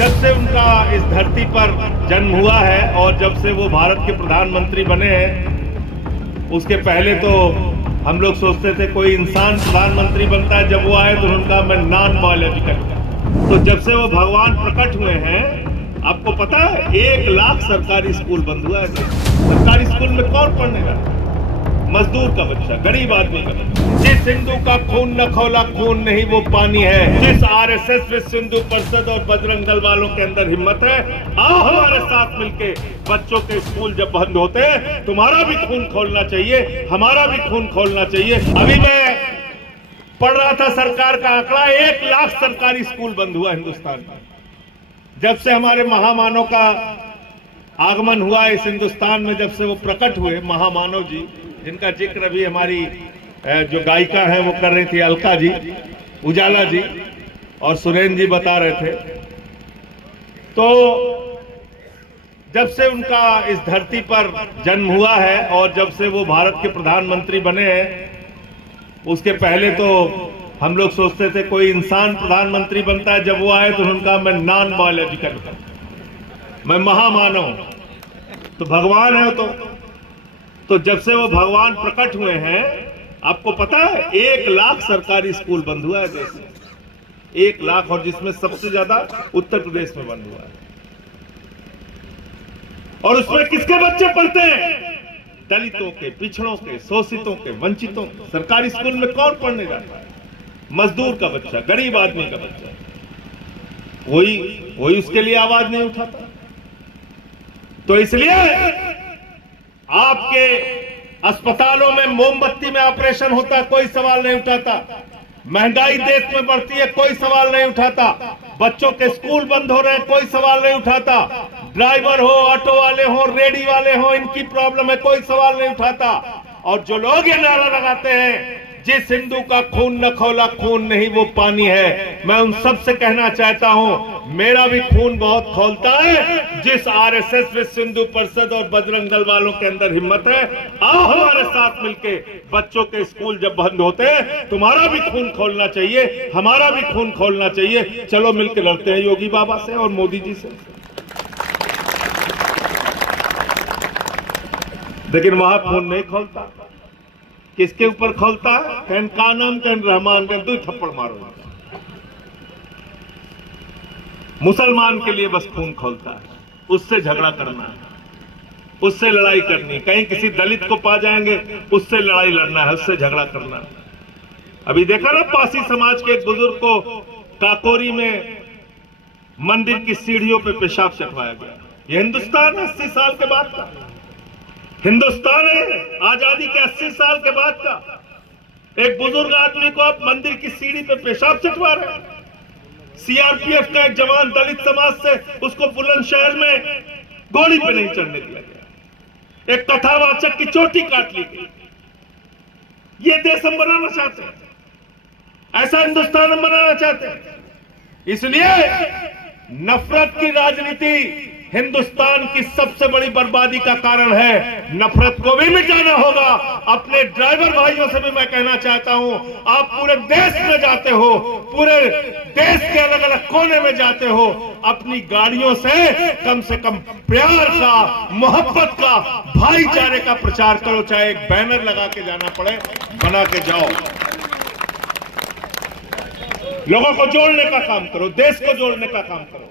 जब से उनका इस धरती पर जन्म हुआ है और जब से वो भारत के प्रधानमंत्री बने हैं, उसके पहले तो हम लोग सोचते थे कोई इंसान प्रधानमंत्री बनता है, जब वो आए तो उनका मैं नॉन बायोलॉजिकल। तो जब से वो भगवान प्रकट हुए हैं, आपको पता है 1 लाख सरकारी स्कूल बंद हुआ है। सरकारी स्कूल में कौन पढ़ने जाता? मजदूर का बच्चा, गरीब आदमी का बच्चा। जिस हिंदू का खून न खौला खून नहीं वो पानी है। जिस आरएसएस विश्व हिंदू परिषद और बजरंग दल वालों के अंदर हिम्मत है, आओ हमारे साथ मिलके बच्चों के स्कूल जब बंद होते हैं, तुम्हारा भी खून खोलना चाहिए, हमारा भी खून खोलना चाहिए। अभी मैं पढ़ रहा था सरकार का आंकड़ा, 1 लाख सरकारी स्कूल बंद हुआ हिंदुस्तान में। जब से हमारे महामानव का आगमन हुआ इस हिंदुस्तान में, जब से वो प्रकट हुए महामानव जी, जिनका जिक्र अभी हमारी जो गायिका है वो कर रही थी, अलका जी, उजाला जी और सुरेंद्र जी बता रहे थे। तो जब से उनका इस धरती पर जन्म हुआ है और जब से वो भारत के प्रधानमंत्री बने हैं, उसके पहले तो हम लोग सोचते थे कोई इंसान प्रधानमंत्री बनता है, जब वो आए तो उनका मैं नॉन बायोलॉजिकल, मैं महामानव, तो भगवान है। तो जब से वो भगवान प्रकट हुए हैं, आपको पता है 1 लाख सरकारी स्कूल बंद हुआ है देश में, 1 लाख, और जिसमें सबसे ज्यादा उत्तर प्रदेश में बंद हुआ है। और उसमें किसके बच्चे पढ़ते हैं? दलितों के, पिछड़ों के, शोषितों के, वंचितों के। सरकारी स्कूल में कौन पढ़ने जाता है? मजदूर का बच्चा, गरीब आदमी का बच्चा। वही उसके लिए आवाज नहीं उठाता। तो इसलिए आपके अस्पतालों में मोमबत्ती में ऑपरेशन होता है, कोई सवाल नहीं उठाता। महंगाई देश में बढ़ती है, कोई सवाल नहीं उठाता। बच्चों के स्कूल बंद हो रहे हैं, कोई सवाल नहीं उठाता। ड्राइवर हो, ऑटो वाले हो, रेडी वाले हो, इनकी प्रॉब्लम है, कोई सवाल नहीं उठाता। और जो लोग ये नारा लगाते हैं, जिस हिंदू का खून न खौला खून नहीं वो पानी है, मैं उन सब से कहना चाहता हूं, मेरा भी खून बहुत खौलता है। जिस आरएसएस विश्व हिंदू परिषद और बजरंग दल वालों के अंदर हिम्मत है, आओ हमारे साथ मिलके बच्चों के स्कूल जब बंद होते हैं, तुम्हारा भी खून खोलना चाहिए, हमारा भी खून खोलना चाहिए। चलो मिलकर लड़ते हैं योगी बाबा से और मोदी जी से। लेकिन वहां खून नहीं खोलता। किसके ऊपर खोलता है? Can Kanam can Rahman can 2 थप्पड़ मारो। मुसलमान के लिए बस खून खोलता है, उससे झगड़ा करना है, उससे लड़ाई करनी है। कहीं किसी दलित को पा जाएंगे, उससे लड़ाई लड़ना है, उससे झगड़ा करना है। अभी देखा ना, पासी समाज के एक बुजुर्ग को काकोरी में मंदिर की सीढ़ियों पे पेशाब चटवाया गया। ये हिंदुस्तान 80 साल के बाद का हिंदुस्तान है, आजादी के 80 साल के बाद का। एक बुजुर्ग आदमी को आप मंदिर की सीढ़ी पे पेशाब चटवा रहे हैं। सीआरपीएफ का एक जवान दलित समाज से, उसको बुलंदशहर में गोली पे नहीं चढ़ने दिया गया। एक कथावाचक की चोटी काट ली गई। ये देश हम बनाना चाहते हैं, ऐसा हिंदुस्तान हम बनाना चाहते हैं। इसलिए नफरत की राजनीति हिंदुस्तान की सबसे बड़ी बर्बादी का कारण है। नफरत को भी मिटाना होगा। अपने ड्राइवर भाइयों से भी मैं कहना चाहता हूं, आप पूरे देश में जाते हो, पूरे देश के अलग अलग कोने में जाते हो, अपनी गाड़ियों से कम प्यार का, मोहब्बत का, भाईचारे का प्रचार करो। चाहे एक बैनर लगा के जाना पड़े, बना के जाओ। लोगों को जोड़ने का काम करो, देश को जोड़ने का काम करो।